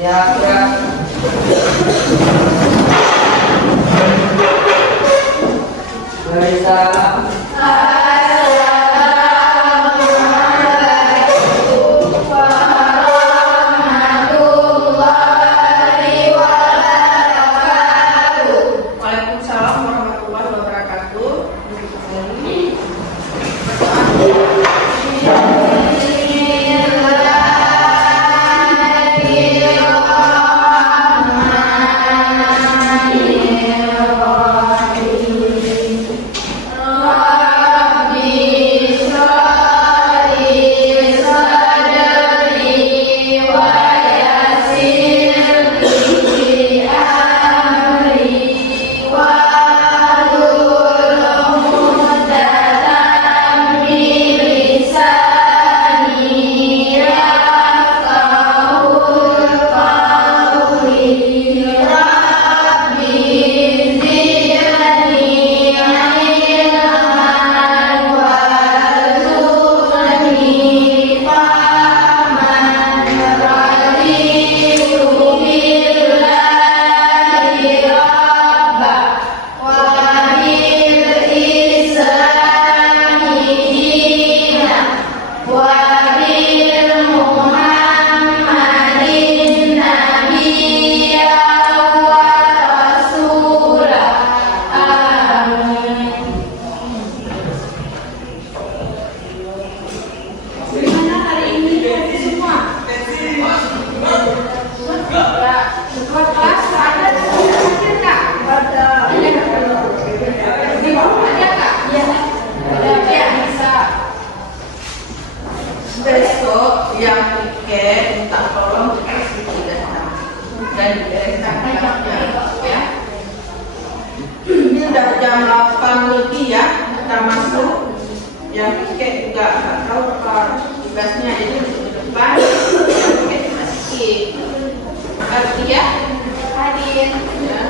Ya, ya. Waalaikumsalam. Besok yang tiket minta tolong dikasih datang dan dibereskan kitabnya ya. Ini udah jam 8 lebih ya, kita masuk. Yang tiket juga nggak tahu apa tugasnya itu di depan. Tiket cuma sedikit. Arti ya? Hadir. Ya.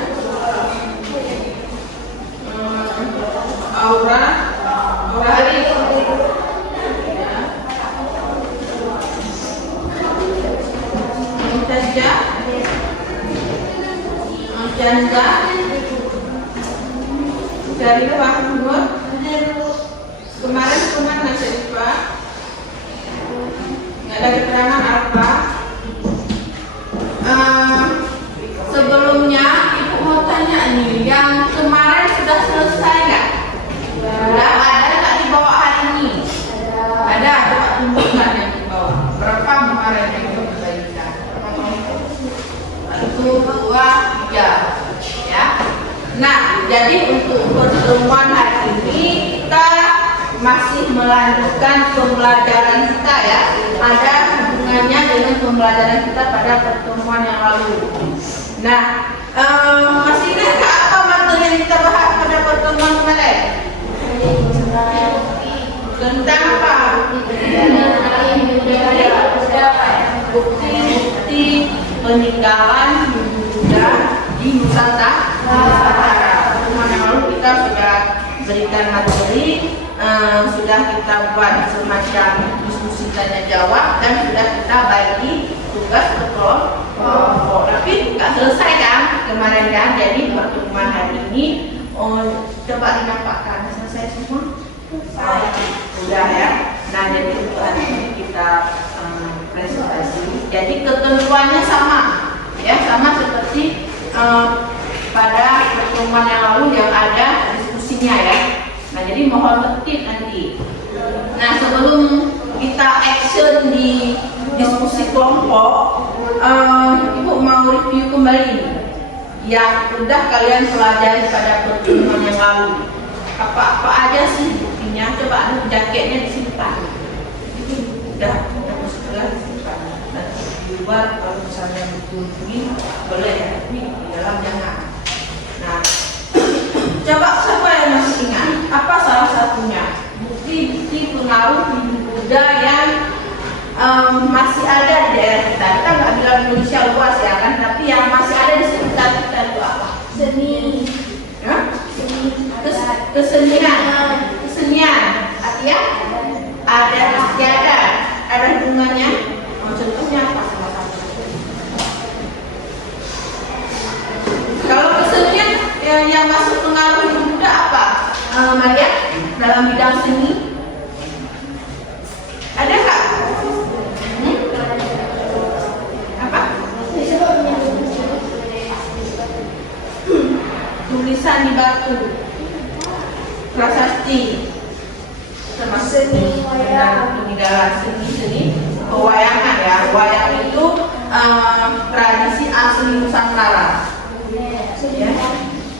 Aura hadir. Saja, Janda, dari Pak Nur. Kemarin kemana Pak? Nggak ada keterangan apa? Sebelumnya Ibu mau tanya nih, yang kemarin sudah selesai nggak? Sudah ada nggak di bawah hari ini? Ada, coba tunjukkan yang di bawah. Berapa kemarin yang dibagikan? 1, 2, 3 ya. Nah, jadi untuk pertemuan hari ini kita masih melanjutkan pembelajaran kita ya. Ada hubungannya dengan pembelajaran kita pada pertemuan yang lalu. Nah, masih ingat apa materi yang kita bahas pada pertemuan kemarin? Tentang apa? Bukti peninggalan Buddha di Nusantara. Pertemuan yang lalu kita sudah berikan materi, sudah kita buat semacam diskusi tanya jawab dan sudah kita bagi tugas ke kelompok. Tapi nggak selesai kan kemarin kan? Jadi pertemuan hari ini coba dinampakkan selesai semua. Sudah ya. Nah, jadi untuk hari ini kita presentasi. Jadi ketentuannya sama, ya sama seperti pada pertemuan yang lalu yang ada diskusinya ya. Nah, jadi mohon tertib nanti. Nah, sebelum kita action di diskusi kelompok, Ibu mau review kembali yang sudah kalian pelajari pada pertemuan yang lalu. Apa aja sih buktinya? Coba jaketnya disimpan. Udah setelah disimpan. Nanti di luar kalau misalnya betul ini boleh ya, tapi di dalam jangan. Nah, coba siapa yang masih ingat? Apa salah satunya? Bukti pengaruh hindu Buddha yang masih ada di daerah kita. Kita nggak bilang Indonesia luas ya kan, tapi yang masih ada di sekitar kita itu apa? Seni. Ya? Kesenian. Artinya ada istiadat, ada hubungannya. Contohnya apa? Maria dalam bidang seni? Ada nggak? Apa? Tulisan di batu, prasasti, termasuk seni peninggalan seni pewayangan ya. Wayang itu tradisi asli Nusantara. Ya.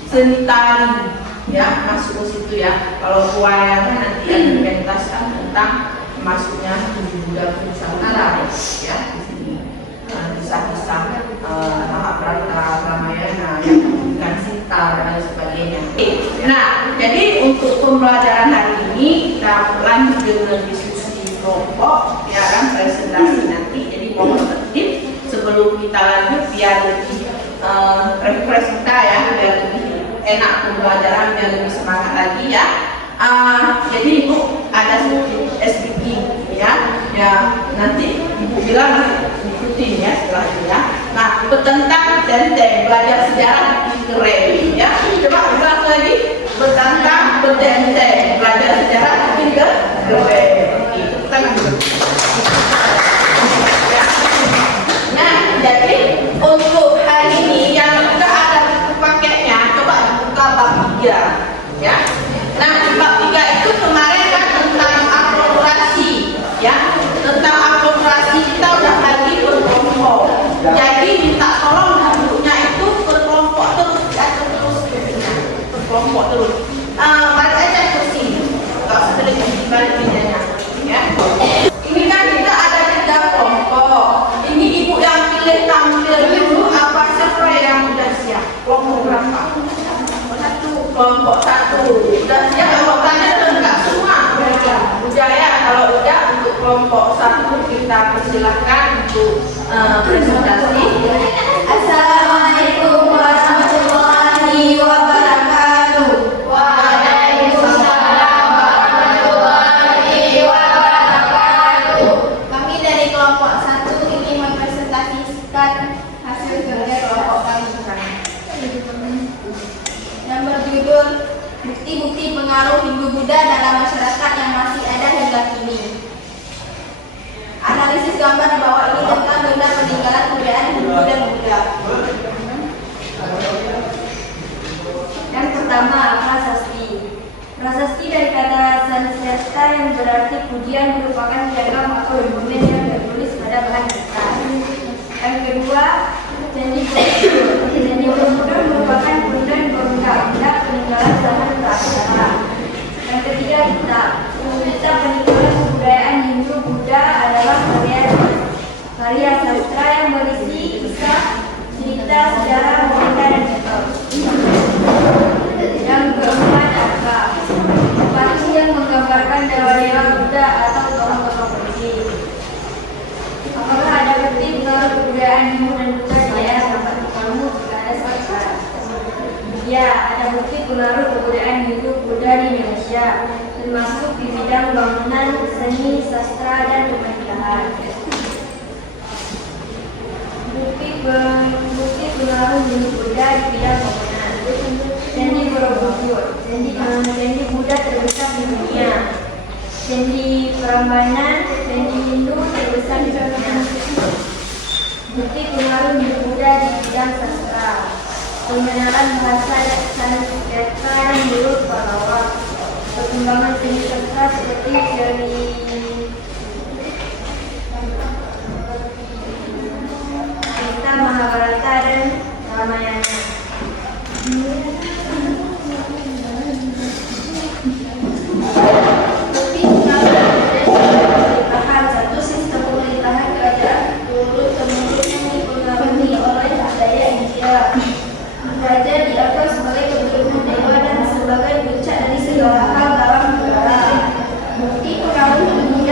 Seni tari ya masuk ke situ ya. Kalau pewayangan nanti akan dipentaskan tentang masuknya budaya Nusantara ya di sini. Kisah-kisah Mahabharata, Ramayana, yang bukan Sita dan sebagainya. Nah, jadi untuk pembelajaran hari ini kita lanjut dengan diskusi kelompok ya kan, presentasi nanti. Jadi mohon tertib sebelum kita lanjut biar lebih refresh kita ya, biar lebih enak pembelajaran, biar lebih semangat lagi ya. Jadi Ibu ada sedikit SBQ ya, nanti Ibu bilang ikutin ya setelah itu ya. Nah, petentang benteng, belajar sejarah di keren ya. Coba ulang lagi, petentang benteng, belajar sejarah di keren. Itu tangan dulu. Nah, jadi untuk hari ini yang sudah ada buku paketnya, coba buka bab 3 ya. Nah, di bab 3 itu kemarin kan tentang akulturasi ya. Tentang akulturasi kita udah lagi berkelompok. Jadi minta tolong bukunya itu berkelompok terus ya, terus berkelompok terus. Balik aja kursi, nggak usah balik mejanya ya. Ini kan kita ada 3 kelompok. Ini Ibu yang pilih tampil dulu apa siapa yang udah siap? Kelompok berapa? Kelompok 1 udah siap, kelompoknya enggak semua udah ya. Kalau udah untuk kelompok 1 kita persilahkan untuk presentasi. Assalamualaikum warahmatullahi wabarakatuh. Waalaikumsalam warahmatullahi wabarakatuh. Kami dari kelompok 1 ingin mempresentasikan hasil kerja kelompok kami yang berjudul Bukti-bukti pengaruh Hindu-Buddha dalam masyarakat yang masih ada hingga kini. Analisis gambar di bawah ini tentang benda peninggalan kebudayaan Hindu dan Buddha. Yang pertama, prasasti. Prasasti dari kata Sanskerta yang berarti pujian merupakan piagam atau dokumen yang tertulis pada bahan kertas. Yang kedua, Candi Borobudur. Candi Borobudur merupakan bundaran benda-benda peninggalan zaman prasejarah. Yang ketiga, kitab. Kitab peninggalan kebudayaan Hindu Buddha adalah karya sastra yang berisi kisah, cerita, sejarah, cerita dan mitos. Yang keempat, angka. Patung yang menggambarkan dewa-dewa Buddha atau tokoh-tokoh penting. Apakah ada bukti pengaruh kebudayaan Hindu dan Buddha di daerah tempat kamu jika ada sekitar? Ya, ada bukti pengaruh kebudayaan Hindu Buddha di Indonesia, termasuk di bidang bangunan, seni, sastra, dan pemerintahan. Bukti pengaruh Hindu Buddha di bidang bangunan. Candi Borobudur, candi Buddha terbesar di dunia. Candi Prambanan, candi Hindu terbesar di dunia. Bukti pengaruh Hindu Buddha di bidang sastra. Pengenalan bahasa Sanskerta dan mulut Pallawa. Perkembangan seni sastra seperti cerita Mahabharata dan Ramayana. Bukti pengaruh pemerintahan. Satu, sistem pemerintahan kerajaan turut-temurun yang dipengaruhi oleh budaya India. Raja dianggap sebagai keturunan dewa dan sebagai puncak dari segala hal dalam negara. Bukti pengaruh Hindu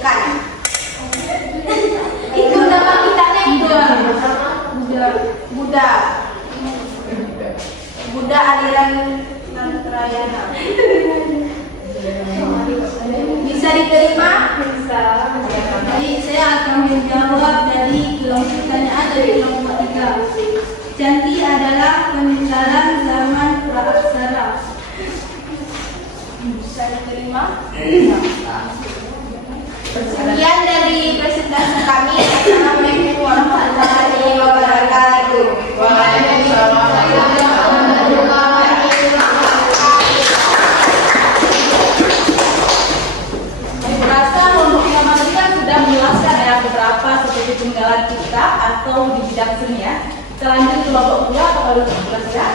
pendidikan. Itu nama kitanya itu. Buddha aliran Nantrayana. Bisa diterima? Bisa. Jadi saya akan menjawab dari kelompok pertanyaan dari kelompok 3. Candi adalah peninggalan zaman praaksara. Bisa diterima? Sekian dari presentasi kami. Assalamualaikum warahmatullahi wabarakatuh. Seperti peninggalan kita atau di bidang seni ya. Kita lanjut ke kelompok 2 atau kalau kelas ya.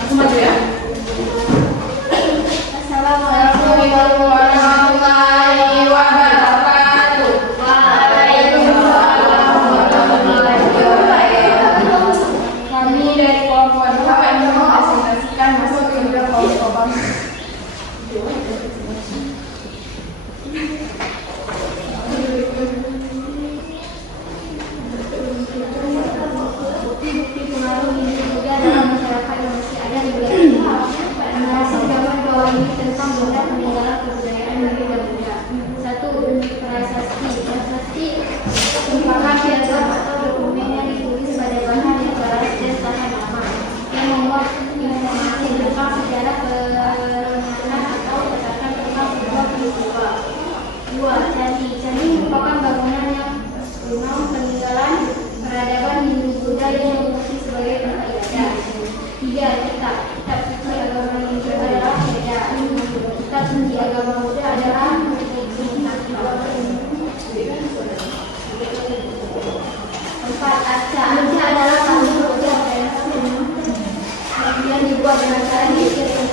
Langsung maju ya. Assalamualaikum warahmatullahi wabarakatuh. Waalaikumsalam warahmatullahi wabarakatuh. Kami dari kelompok 2 yang mempresentasikan masuk ke kelompok 3. Candi merupakan bangunan yang kuno peninggalan peradaban Hindu-Buddha yang berfungsi sebagai tempat ibadah. 3. Kitab suci agama Hindu adalah Veda. Kitab suci agama Buddha adalah Arca adalah pandu Buddha yang dibuat dengan cara diikat.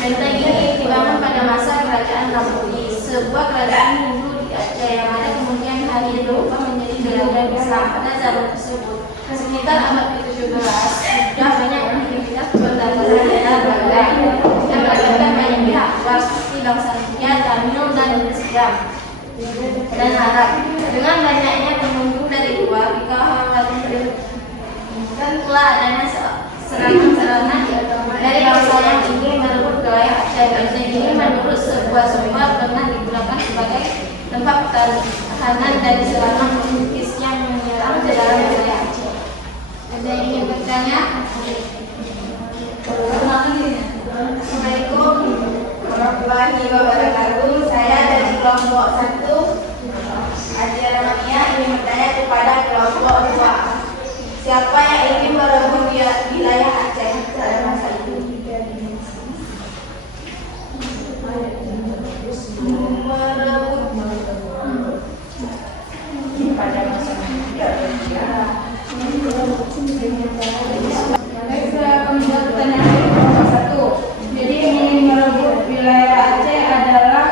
Benteng ini dibangun pada masa kerajaan Rampuri, sebuah kerajaan Hindu di Aceh yang ada kemudian hari berubah menjadi negara Islam pada zaman tersebut. Sekitar abad ke-17 sudah banyak aktivitas perdagangan dan berbagai yang melibatkan banyak pihak luar seperti bangsa India, Tamil dan Islam dan Arab. Dengan banyaknya pengunjung dari luar, telah adanya serangan-serangan dari bangsa yang ingin merebut wilayah Aceh. Benteng ini menurut sebuah sumber pernah digunakan sebagai tempat pertahanan dari serangan Portugis yang menyerang ke dalam wilayah Aceh. Ada yang ingin bertanya? Assalamualaikum warahmatullahi wabarakatuh. Saya dari kelompok 1 Ajaran Mania ingin bertanya kepada kelompok 2. Siapa yang ingin merebut wilayah Aceh pada masa itu? Pada masa Baik, saya akan membuat pertanyaan nomor 1. Jadi yang ingin merebut wilayah Aceh adalah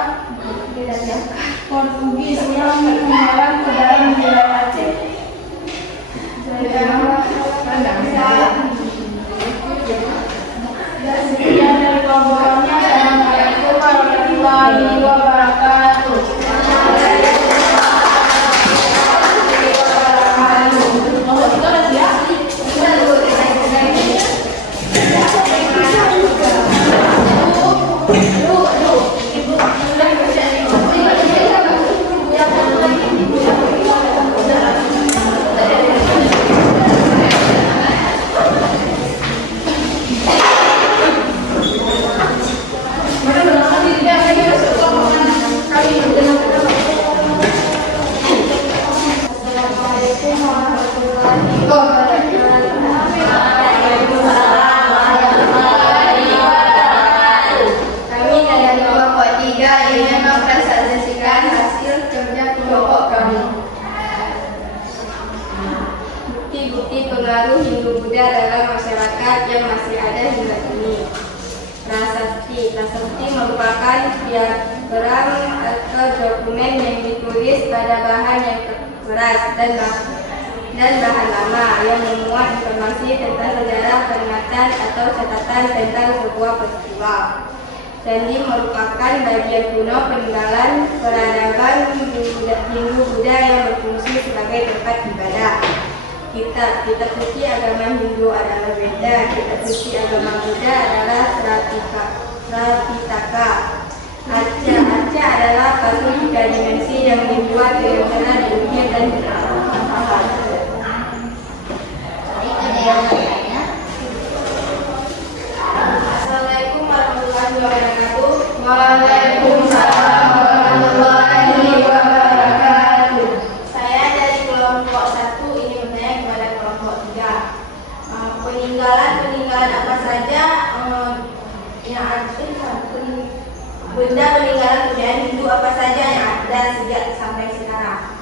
Portugis yang meninggalan ke dalam wilayah Aceh. Sekian dari kelompoknya. Assalamualaikum warahmatullahi wabarakatuh. Pengaruh Hindu-Buddha dalam masyarakat yang masih ada hingga kini. Prasasti merupakan diagram atau dokumen yang ditulis pada bahan yang keras dan bahan lama yang memuat informasi tentang sejarah, peringatan atau catatan tentang sebuah peristiwa. Candi merupakan bagian kuno peninggalan peradaban Hindu-Buddha yang berfungsi sebagai tempat ibadah. Kitab suci agama Hindu adalah Veda, kitab suci agama Buddha adalah Tripitaka. Arca adalah patung 3 dimensi yang dibuat dengan tenar diukir dan Assalamualaikum warahmatullahi wabarakatuh. Waalaikumsalam warahmatullahi wabarakatuh. Saya dari kelompok 1 ingin bertanya kepada kelompok 3. Peninggalan apa saja yang ada benda peninggalan kebudayaan Hindu apa saja yang ada sejak sampai sekarang?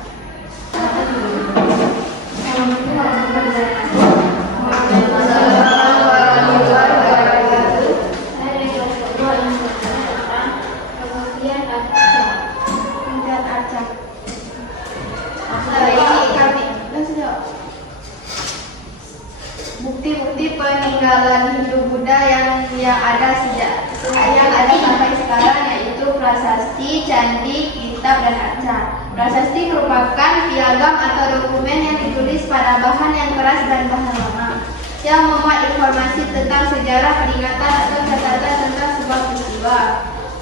Bukti-bukti peninggalan Hindu-Buddha yang ada sampai sekarang yaitu prasasti, candi, kitab, dan arca. Prasasti merupakan piagam atau dokumen yang ditulis pada bahan yang keras dan bahan lama yang memuat informasi tentang sejarah, peringatan, atau catatan tentang sebuah peristiwa.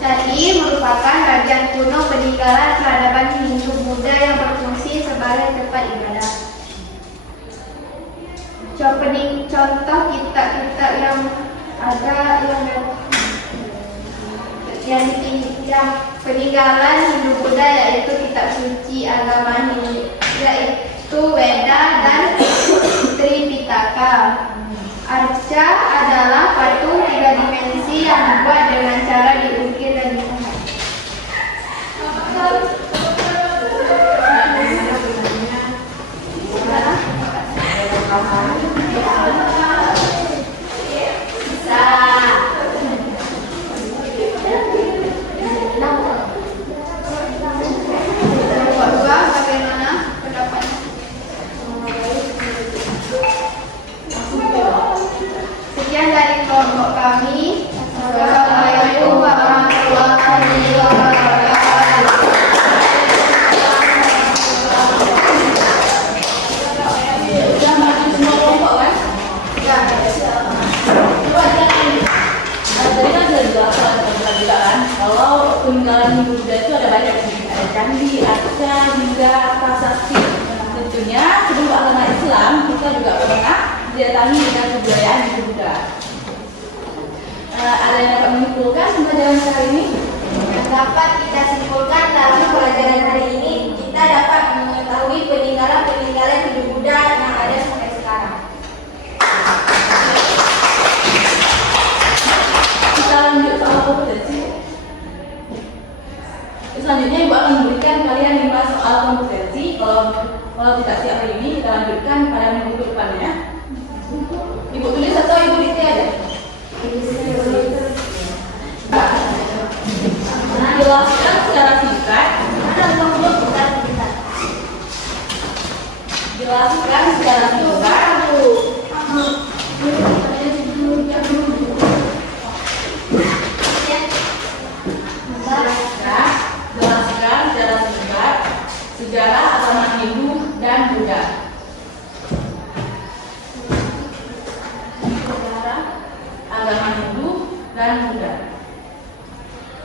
Candi merupakan bagian kuno peninggalan peradaban Hindu-Buddha yang berfungsi sebagai tempat ibadah. Contoh kitab-kitab yang peninggalan Hindu-Buddha yaitu kitab suci agama Hindu yaitu Veda dan Tripitaka. Arca adalah patung 3 dimensi yang dibuat dengan cara diukir dan diangkat. Sekian dari kelompok kami. Assalamualaikum warahmatullahi wabarakatuh. Semua kelompok kan? Ya. Tadi kan sudah dijelaskan juga kan, kalau peninggalan Hindu-Buddha itu ada banyak, ada candi, arca, hingga prasasti. Tentunya sebelum agama Islam kita juga pernah didatangi dengan kebudayaan Hindu-Buddha. Ada yang dapat menyimpulkan pelajaran kali ini? Dapat kita simpulkan dalam pelajaran hari ini kita dapat mengetahui peninggalan Hindu-Buddha yang ada sampai sekarang. Kita lanjut soal kompetensi. Selanjutnya Ibu akan memberikan kalian 5 soal kompetensi. Kalau tidak siap hari ini, kita lanjutkan pada minggu depannya. Ibu tulis atau Ibu dikti aja? Jelaskan secara singkat. Jelaskan secara singkat. Jelaskan secara singkat sejarah agama Hindu dan Buddha. Sejarah agama Hindu dan Buddha.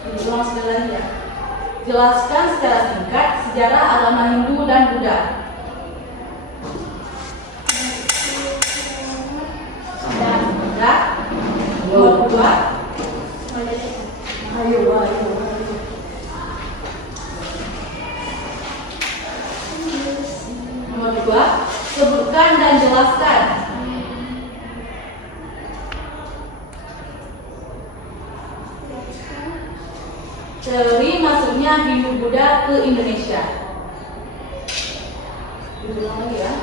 Ulang sekali lagi ya. Jelaskan secara singkat sejarah agama Hindu dan Buddha. Dan Buddha. Dua. Ayo. Nomor 2, sebutkan dan jelaskan. Teori masuknya Hindu-Buddha ke Indonesia. Ulang lagi ya.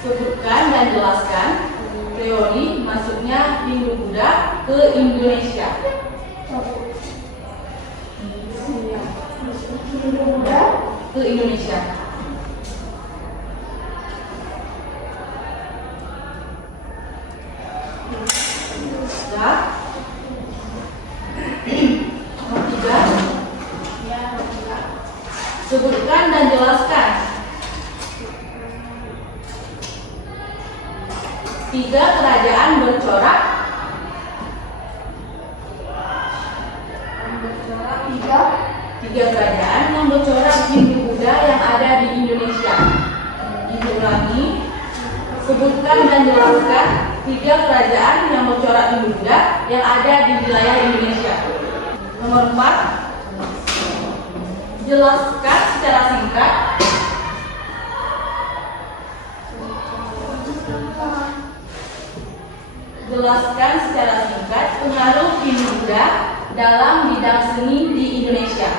Sebutkan dan jelaskan teori masuknya Hindu-Buddha ke Indonesia. Hindu-Buddha ke Indonesia. Tiga kerajaan bercorak. Tiga kerajaan yang bercorak Hindu-Buddha yang ada di Indonesia. Diulangi, sebutkan dan jelaskan tiga kerajaan yang bercorak Hindu-Buddha yang ada di wilayah Indonesia. Nomor 4, jelaskan secara singkat pengaruh Hindu-Buddha dalam bidang seni di Indonesia.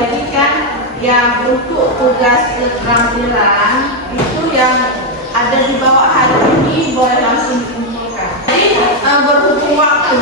Jadi kan yang untuk tugas keterampilan itu yang ada di bawah hari ini boleh langsung dikumpulkan. Jadi berhubung waktu,